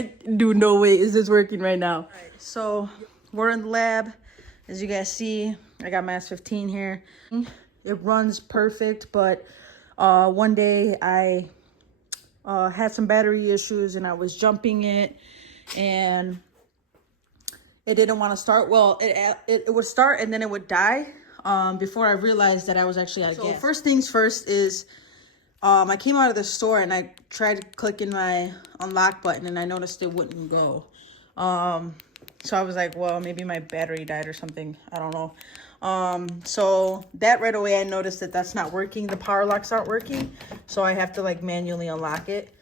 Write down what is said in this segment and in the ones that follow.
do no way is this working right now. All right, so we're in the lab. As you guys see, I got my S15 here. It runs perfect, but one day I had some battery issues and I was jumping it and it didn't want to start. Well, it would start and then it would die before I realized that I was actually out of gas. So first things first is I came out of the store and I tried clicking my unlock button and I noticed it wouldn't go. So I was like, well, maybe my battery died or something. I don't know. So that right away, I noticed that that's not working. The power locks aren't working. So I have to like manually unlock it.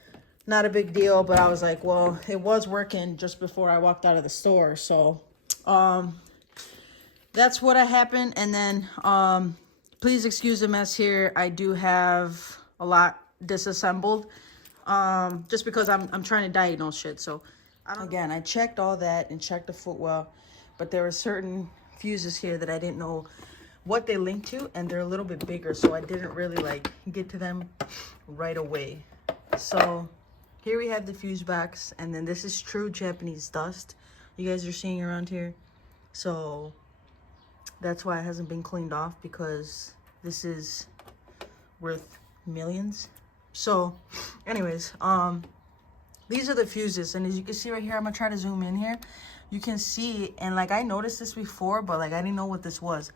Not a big deal, but I was like, well, it was working just before I walked out of the store. So that's what happened. And then please excuse the mess here. I do have a lot disassembled just because I'm trying to diagnose shit. So again, I checked all that and checked the footwell, but there were certain fuses here that I didn't know what they linked to, and they're a little bit bigger, so I didn't really like get to them right away. So here we have the fuse box, and then this is true Japanese dust you guys are seeing around here. So that's why it hasn't been cleaned off, because this is worth millions. So anyways, these are the fuses, and as you can see right here, I'm gonna try to zoom in here. You can see, and like I noticed this before, but like I didn't know what this was.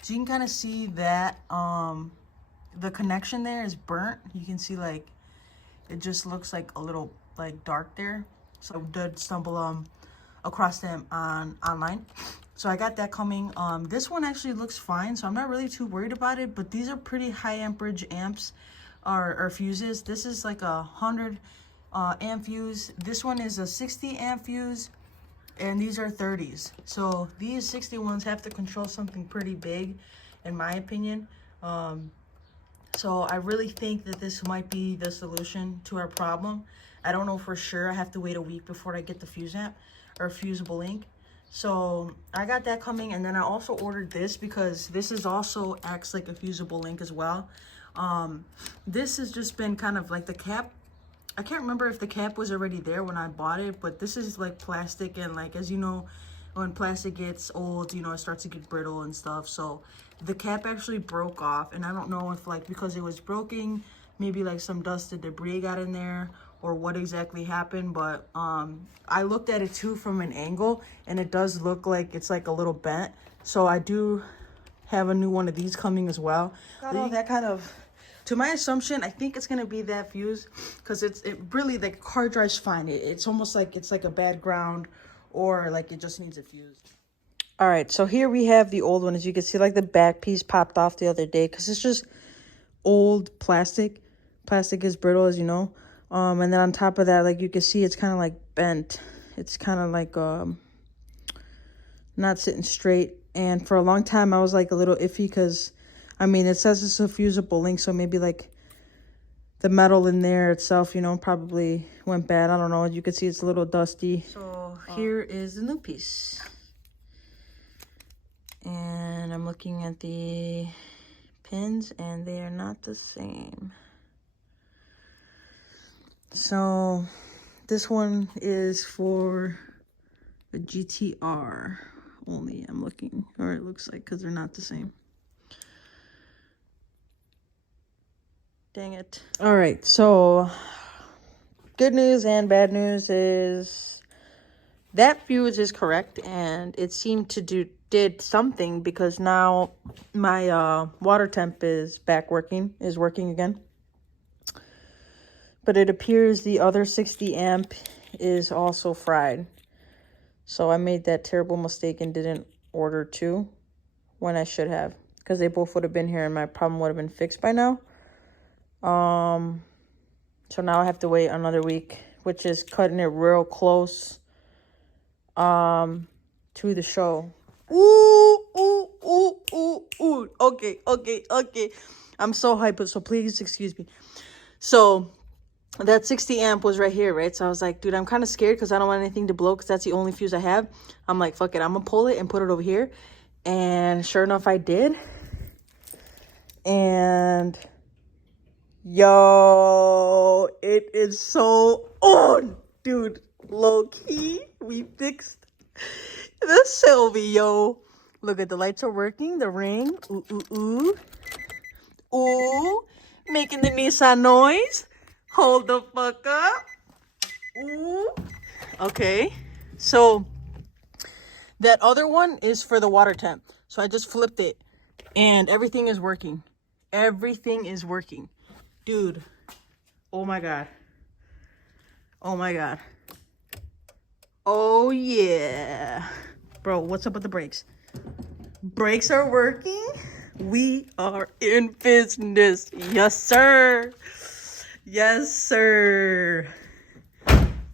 So you can kind of see that the connection there is burnt. You can see like it just looks like a little like dark there. So I did stumble across them online. So I got that coming. This one actually looks fine, so I'm not really too worried about it, but these are pretty high amperage amps or fuses. This is like 100 amp fuse. This one is a 60 amp fuse, and these are 30s. So these 60 ones have to control something pretty big, in my opinion. So I really think that this might be the solution to our problem. I don't know for sure. I have to wait a week before I get the fuse amp or fusible link. So I got that coming, and then I also ordered this because this is also acts like a fusible link as well. This has just been kind of like the cap. I can't remember if the cap was already there when I bought it, but this is like plastic, and like, as you know, when plastic gets old, you know, it starts to get brittle and stuff. So the cap actually broke off, and I don't know if like because it was broken, maybe like some dust and debris got in there or what exactly happened. But I looked at it too from an angle, and it does look like it's like a little bent. So I do have a new one of these coming as well. Got all that kind of, to my assumption, I think it's gonna be that fuse, because it really, like, car drives fine. It's almost like it's like a bad ground, or like it just needs a fuse. All right, so here we have the old one. As you can see, like the back piece popped off the other day because it's just old plastic. Plastic is brittle, as you know. And then on top of that, like you can see, it's kind of like bent. It's kind of like not sitting straight. And for a long time, I was like a little iffy because, I mean, it says it's a fusible link, so maybe like the metal in there itself, you know, probably went bad. I don't know. You can see it's a little dusty. So here is the new piece. And I'm looking at the pins, and they are not the same. So this one is for the GTR only, I'm looking, or it looks like, because they're not the same. Dang it. All right, so good news and bad news is that fuse is correct, and it seemed to did something, because now my water temp is working again. But it appears the other 60 amp is also fried. So I made that terrible mistake and didn't order two when I should have, because they both would have been here and my problem would have been fixed by now. So now I have to wait another week, which is cutting it real close to the show. Ooh. Okay. I'm so hyped, so please excuse me. So that 60 amp was right here, right? So I was like, dude, I'm kind of scared because I don't want anything to blow, because that's the only fuse I have. I'm like, fuck it, I'm gonna pull it and put it over here. And sure enough, I did. And yo, it is so on, dude. Low key, we fixed the Silvia. Look at the lights are working. The ring. Ooh, ooh, ooh. Ooh. Making the Nissan noise. Hold the fuck up. Ooh. Okay. So that other one is for the water temp. So I just flipped it and everything is working. Everything is working. Dude. Oh my God. Oh my God. Oh yeah. Bro, what's up with the brakes? Brakes are working. We are in business. Yes, sir. Yes, sir.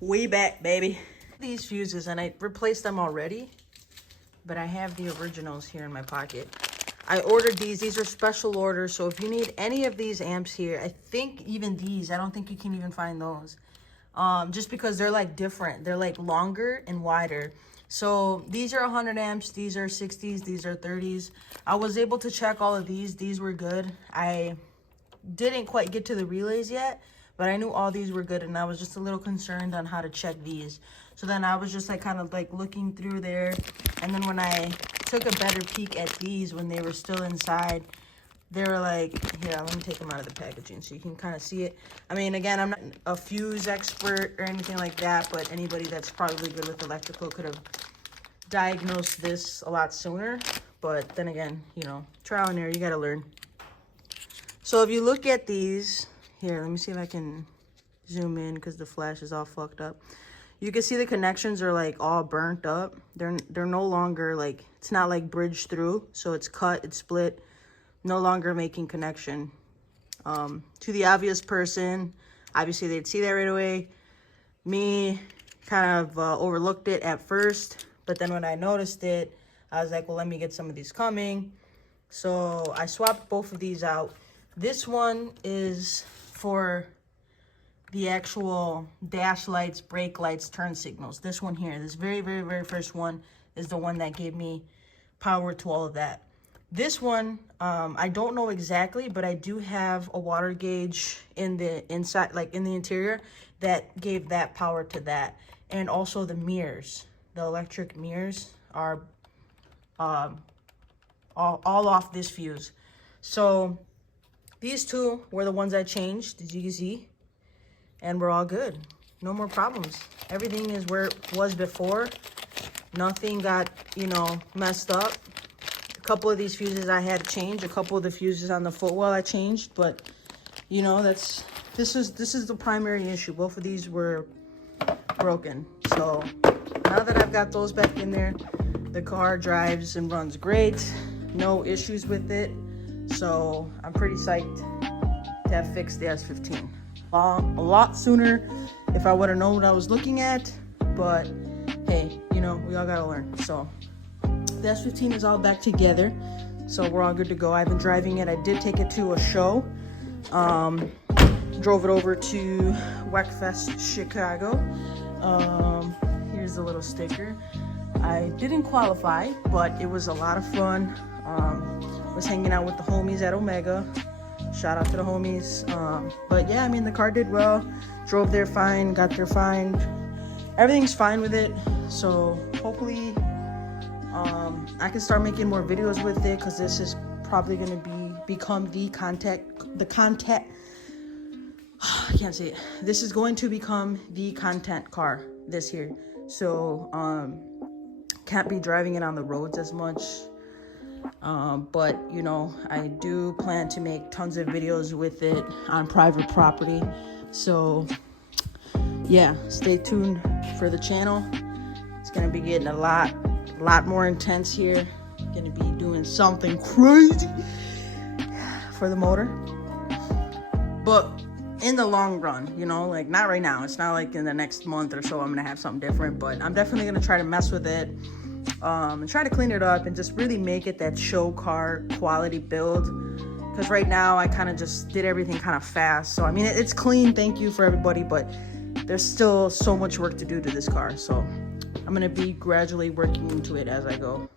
We back, baby. These fuses, and I replaced them already, but I have the originals here in my pocket. I ordered these. These are special orders, so if you need any of these amps here, I think even these, I don't think you can even find those. Just because they're like different. They're like longer and wider. So these are 100 amps. These are 60s. These are 30s. I was able to check all of these. These were good. I didn't quite get to the relays yet, but I knew all these were good, and I was just a little concerned on how to check these. So then I was just like kind of like looking through there, and then when I took a better peek at these when they were still inside, they were like, here, let me take them out of the packaging so you can kind of see it. I mean, again, I'm not a fuse expert or anything like that, but anybody that's probably good with electrical could have diagnosed this a lot sooner. But then again, you know, trial and error, you got to learn. So if you look at these, here, let me see if I can zoom in because the flash is all fucked up. You can see the connections are like all burnt up. They're no longer like, it's not like bridged through. So it's cut, it's split, no longer making connection. To the obvious person, obviously they'd see that right away. Me kind of overlooked it at first, but then when I noticed it, I was like, well, let me get some of these coming. So I swapped both of these out. This one is for the actual dash lights, brake lights, turn signals. This one here, this very, very, very first one is the one that gave me power to all of that. This one, I don't know exactly, but I do have a water gauge in the inside, like in the interior, that gave that power to that. And also the mirrors, the electric mirrors are all off this fuse. So these two were the ones I changed, as you can see, and we're all good. No more problems. Everything is where it was before. Nothing got, you know, messed up. A couple of these fuses I had to change. A couple of the fuses on the footwell I changed, but you know, this is the primary issue. Both of these were broken. So now that I've got those back in there, the car drives and runs great. No issues with it. So I'm pretty psyched to have fixed the S15. A lot sooner if I would have known what I was looking at, but hey, you know, we all gotta learn. So the S15 is all back together, so we're all good to go. I've been driving it. I did take it to a show. Drove it over to WECFest Chicago. Here's a little sticker. I didn't qualify, but it was a lot of fun. Was hanging out with the homies at Omega. Shout out to the homies. But yeah, I mean, the car did well. Drove there fine, got there fine. Everything's fine with it. So hopefully I can start making more videos with it, because this is probably going to become the content. I can't say it. This is going to become the content car this year. So can't be driving it on the roads as much. But you know, I do plan to make tons of videos with it on private property. So yeah, stay tuned for the channel. It's gonna be getting a lot more intense here. Gonna be doing something crazy for the motor. But in the long run, you know, like not right now. It's not like in the next month or so I'm gonna have something different, but I'm definitely gonna try to mess with it. And try to clean it up and just really make it that show car quality build, because right now I kind of just did everything kind of fast. So I mean, it's clean, thank you for everybody, but there's still so much work to do to this car. So I'm gonna be gradually working into it as I go.